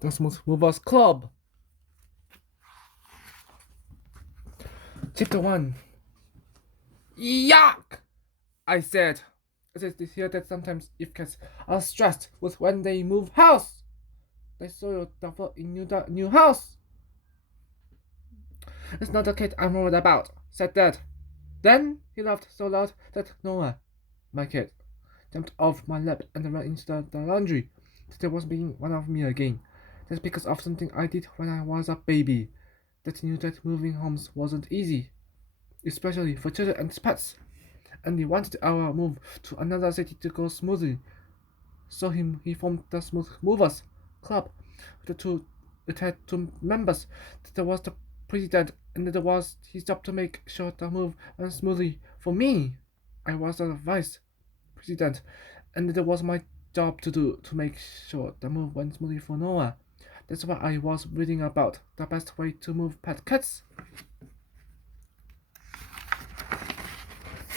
The Smooth Movers Club. Chapter 1. Yuck! I said. It is here that sometimes if cats are stressed with when they move house. They soil the floor in new house. It's not the cat I'm worried about, said Dad. Then he laughed so loud that Noah, my kid, jumped off my lap and ran into the laundry. There was being one of me again. That's because of something I did when I was a baby. That knew that moving homes wasn't easy, especially for children and pets. And he wanted our move to another city to go smoothly. So he formed the Smooth Movers Club. It had two members. There was the president, and there was his job to make sure the move went smoothly. For me, I was the vice president, and it was my job to make sure the move went smoothly for Noah. That's why I was reading about the best way to move pet cats.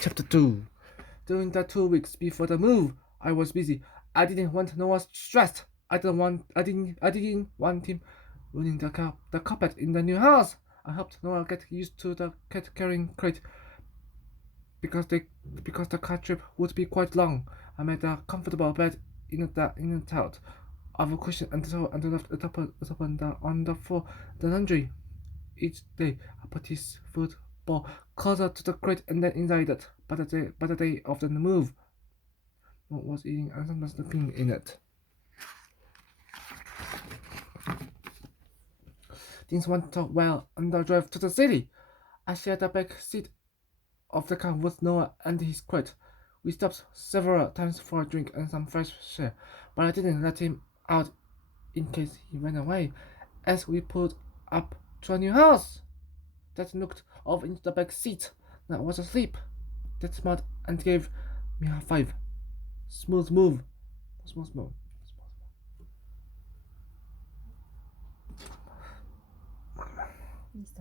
Chapter 2. During the 2 weeks before the move, I was busy. I didn't want Noah stressed. I didn't want him ruining the carpet in the new house. I helped Noah get used to the cat carrying crate because the car trip would be quite long. I made a comfortable bed in and out of a cushion and left it on the floor the laundry. Each day I put his football closer to the crate and then inside it. By the day of the move, what was eating and sometimes sleeping in it. Things went well on the drive to the city. I shared the back seat of the car with Noah and his crate. We stopped several times for a drink and some fresh air, but I didn't let him out in case he ran away. As we pulled up to a new house, Dad looked off into the back seat. I was asleep. Dad smiled and gave me a 5. Smooth move. Smooth move.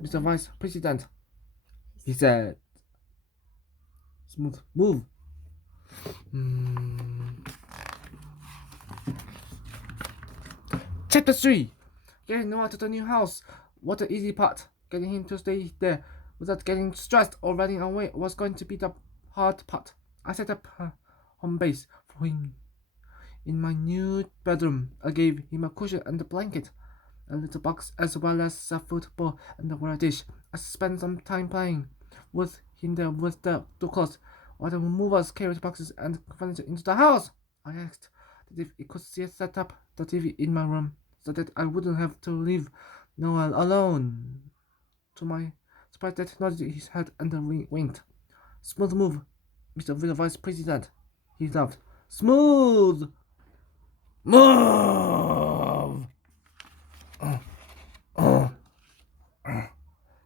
Mr. Vice President, he said. Smooth move. Chapter 3. Getting Noah to the new house. What the easy part. Getting him to stay there without getting stressed or running away was going to be the hard part. I set up a home base for him in my new bedroom. I gave him a cushion and a blanket, a little box, as well as a football and a water dish. I spent some time playing with him there with the clothes while the movers carried boxes and furniture into the house. I asked that if he could set up the TV in my room so that I wouldn't have to leave Noah alone. To my surprise, Dad nodded his head and winked. Smooth move, Mr. Vice President. He laughed. Smooth move.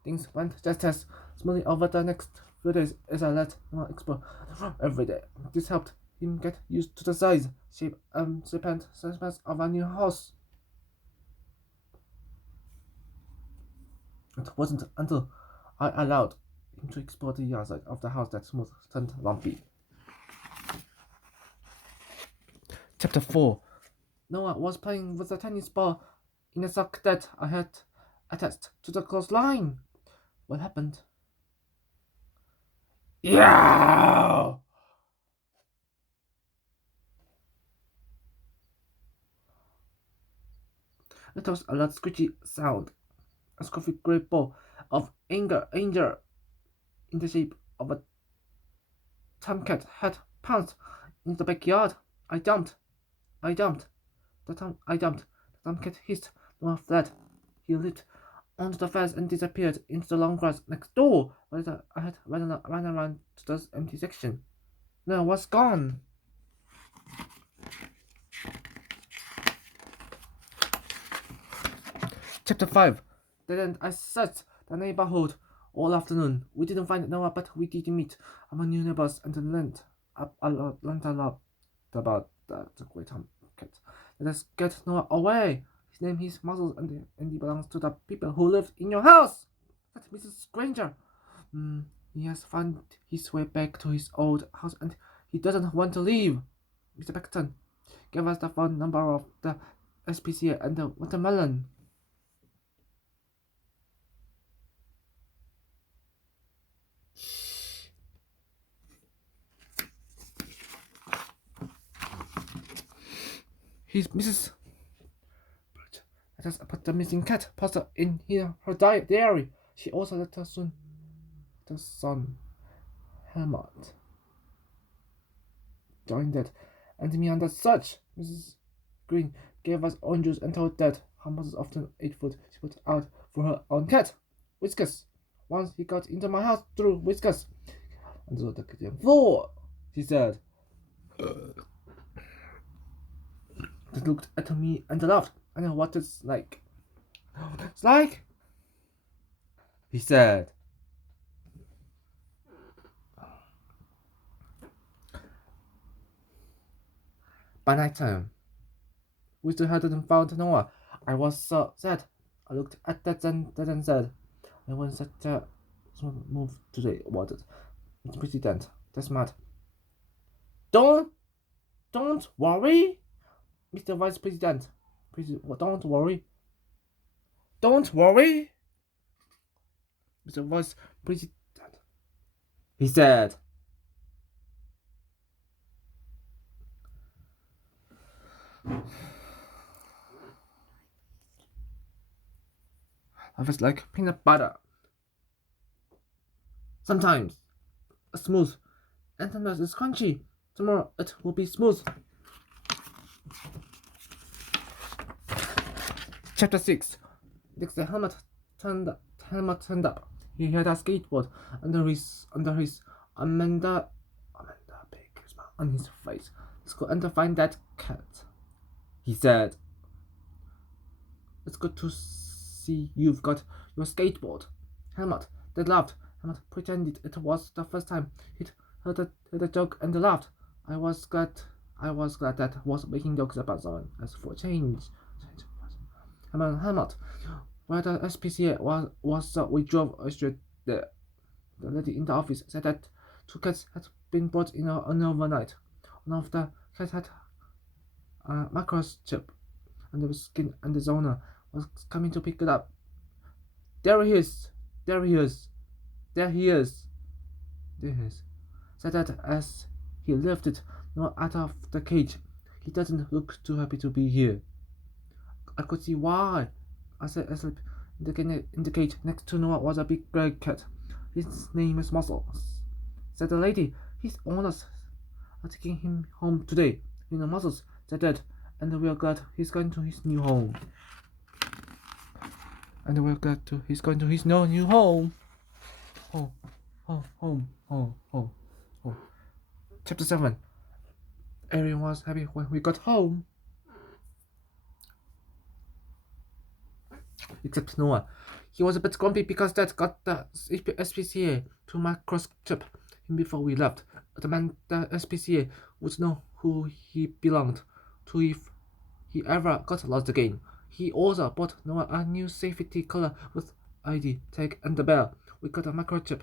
Things went just as smoothly over the next few days as I let Noah explore every day. This helped him get used to the size, shape, and suspense of a new house. It wasn't until I allowed him to explore the outside of the house that Smooth turned lumpy. Chapter 4. Noah was playing with a tennis ball in a sock that I had attached to the clothesline. What happened? Yeah! It was a loud screechy sound. A scruffy grey ball of anger in the shape of a tomcat had pounced into the backyard. I jumped. The tomcat hissed. Noah fled. He leaped onto the fence and disappeared into the long grass next door. Later, I had ran around to the empty section. Noah was gone. Chapter 5. Then I searched the neighborhood all afternoon. We didn't find Noah, but we did meet our new neighbors and learned a lot about the great tomcat. Let us get Noah away. His name is Muscles, and he belongs to the people who live in your house. That's Mrs. Granger. He has found his way back to his old house, and he doesn't want to leave. Mr. Beckton gave us the phone number of the SPCA and the watermelon. He's Mrs. Let us put the missing cat poster in her diary. She also let her son, Helmut, join that, and me under such. Mrs. Green gave us oranges and told that her mother often ate food she put out for her own cat, Whiskas. Once he got into my house through Whiskas, and so the kitchen floor, she said. They looked at me and laughed. I know what it's like. It's like, he said. By night time, we still hadn't found Noah. I was so sad. I looked at that and said, I want such a small move today about it. Mr. President, that's mad. Don't worry, Mr. Vice President. Don't worry. Don't worry, Mr. Vice President, he said. I was like peanut butter. Sometimes it's smooth, and sometimes it's crunchy. Tomorrow it will be smooth. Chapter 6. Next, the helmet turned up. He had a skateboard under his Amanda big smile on his face. Let's go and find that cat, he said. It's good to see you've got your skateboard, Helmut. They laughed. Helmut pretended it was the first time he'd heard a joke and laughed. I was glad that was making jokes about someone as for change. Helmut, where the SPCA was we drove straight there. The lady in the office said that 2 cats had been brought in overnight. One of the cats had a microchip under the skin, and the owner was coming to pick it up. There he is. Said that as he lifted Noah out of the cage. He doesn't look too happy to be here. I could see why. I said as in the cage next to Noah was a big grey cat. His name is Muscles, said the lady. His owners are taking him home today. Muscles, said Dad, and we are glad he's going to his new home. He's going to his new home. Home. Chapter 7. Everyone was happy when we got home, except Noah. He was a bit grumpy because Dad got the SPCA to microchip him before we left. The SPCA would know who he belonged to if he ever got lost again. He also bought Noah a new safety collar with ID tag and the bell. We got a microchip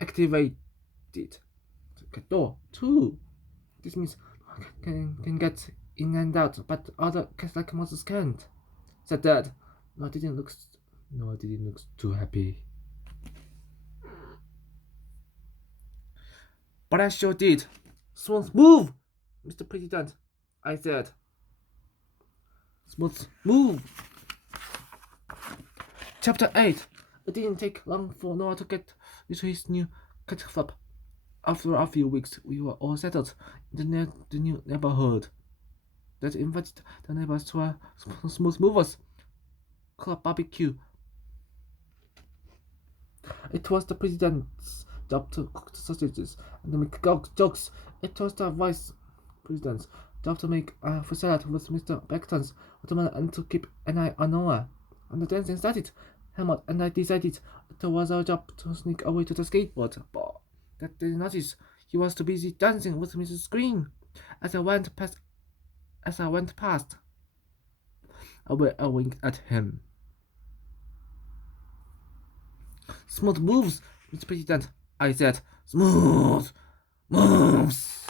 activated. The door too. This means can get in and out, but other cats like monsters can't, said Dad. Noah didn't look too happy. But I sure did. Smooth move, Mr. President, I said. Smooth move. Chapter 8. It didn't take long for Noah to get used to his new cat flap. After a few weeks, we were all settled in the new neighborhood. That invited the neighbors to a smooth movers club barbecue. It was the president's job to cook the sausages and to make jokes. It was the vice president's job to make a fruit salad with Mr. Beckton's watermelon and to keep an eye on Noah. And the dancing started. Helmut and I decided it was our job to sneak away to the skateboard bar. That didn't notice he was too busy dancing with Mrs. Green. As I went past, I winked at him. Smooth moves, Mr. President, I said. Smooth moves.